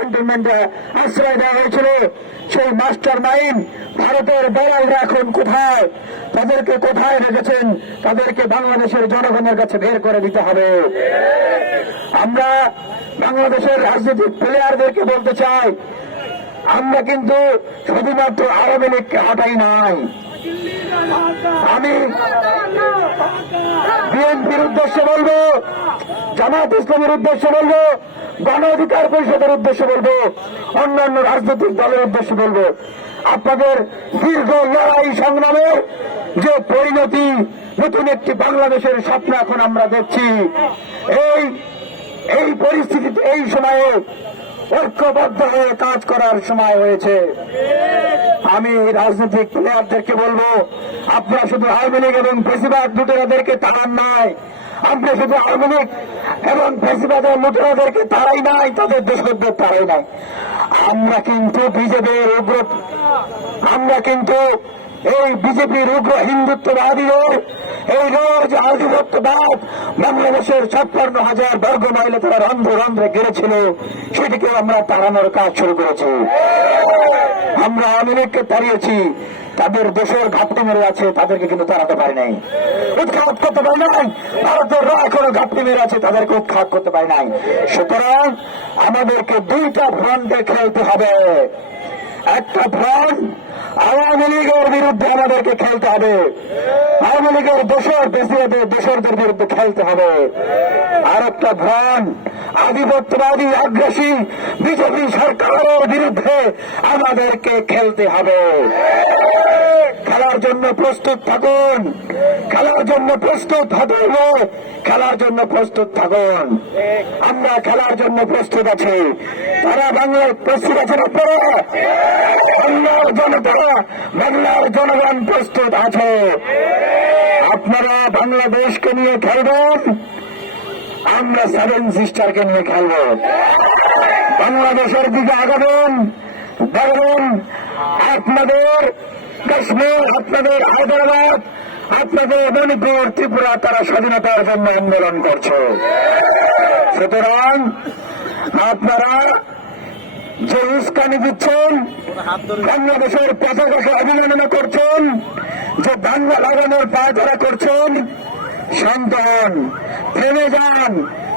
ক্যান্টনমেন্টে আশ্রয় দেওয়া হয়েছিল। সেই মাস্টার মাইন্ড ভারতের দালালরা এখন কোথায়? তাদেরকে কোথায় রেখেছেন? তাদেরকে বাংলাদেশের জনগণের কাছে বের করে দিতে হবে। আমরা বাংলাদেশের রাজনৈতিক প্লেয়ারদেরকে বলতে চাই, আমরা কিন্তু শুধুমাত্র আওয়ামী লীগকে হটাই নাই। আমি বিএনপির উদ্দেশ্যে বলব, জামাত ইসলামের উদ্দেশ্যে বলব গণ অধিকার পরিষদের উদ্দেশ্যে বলব, অন্যান্য রাজনৈতিক দলের উদ্দেশ্যে বলব, আপনাদের দীর্ঘ লড়াই সংগ্রামের যে পরিণতি, নতুন একটি বাংলাদেশের স্বপ্ন এখন আমরা দেখছি, এই এই পরিস্থিতিতে এই সময়ে ঐক্যবদ্ধ হয়ে কাজ করার সময় হয়েছে। আমি রাজনৈতিক প্লেয়ারদেরকে বলব, আপনারা শুধু আওয়ামী লীগ এবং বেশিরভাগ লুটেরাদেরকে তাড়ান নাই আমরা শুধু আওয়ামী লীগ এবং বেশিরভাগের লুটেরাদেরকে তাড়াই নাই, তাদের দোষকদের তাড়াই নাই। আমরা কিন্তু বিজেপির উগ্র আমরা কিন্তু এই বিজেপির উগ্র হিন্দুত্ববাদীদের এই রোজ আধিপত্যবাদ বাংলাদেশের ছাপ্পান্ন হাজার বর্গ মাইলে তারা রন্ধ্রে রন্ধ্রে গেড়েছিল, সেটিকে আমরা তাড়ানোর কাজ শুরু করেছি। আমরা আওয়ামী লীগকে তাড়িয়েছি তাদের দেশের ঘাপটি মেরে আছে, তাদেরকে কিন্তু তাড়াতে পারি নাই। উৎখাত করতে পারি নাই, ভারতের রা এখনও ঘাপটি মেরে আছে, তাদেরকে উৎখাত করতে পারি নাই। সুতরাং আমাদেরকে দুইটা ফ্রন্টে খেলতে হবে। একটা ফ্রন্ট আওয়ামী লীগের বিরুদ্ধে আমাদেরকে খেলতে হবে। আওয়ামী লীগের দেশীয়দের দোষরদের বিরুদ্ধে খেলতে হবে। আর একটা ভ্রণ, আধিপত্যবাদী, আগ্রাসী, বিজেপি সরকারের বিরুদ্ধে আমাদেরকে খেলতে হবে। খেলার জন্য প্রস্তুত থাকুন, খেলার জন্য প্রস্তুত হবে খেলার জন্য প্রস্তুত থাকুন। আমরা খেলার জন্য প্রস্তুত আছি। তারা বাংলার প্রস্তুত আছেন আপনারা? বাংলার জনতা, বাংলার জনগণ প্রস্তুত আছে। আপনারা বাংলাদেশকে নিয়ে খেলবেন? আমরা সেভেন সিস্টারকে নিয়ে খেলব। বাংলাদেশের দিকে আগাবেন দেখবেন আপনাদের কাশ্মীর, আপনাদের হায়দ্রাবাদ, আপনাদের মণিপুর, ত্রিপুরা, তারা স্বাধীনতার জন্য আন্দোলন করছে। সুতরাং আপনারা যে উস্কানি দিচ্ছেন, বাংলাদেশের পতাকাকে অবমাননা করছেন, যে দাঙ্গা লাগানোর পায়তারা করছেন শান্ত হন থেমে যান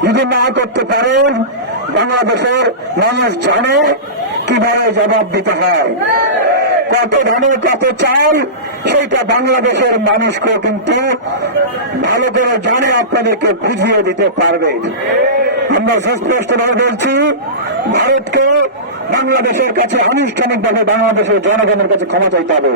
যদি না করতে পারেন, বাংলাদেশের মানুষ জানে কীভাবে জবাব দিতে হয়। কত ধানে কত চাল, সেইটা বাংলাদেশের মানুষকেও কিন্তু ভালো করে জানে, আপনাদেরকে বুঝিয়ে দিতে পারবে। আমরা সুস্পষ্টভাবে বলছি, ভারতকে বাংলাদেশের কাছে আনুষ্ঠানিকভাবে বাংলাদেশের জনগণের কাছে ক্ষমা চাইতে হবে।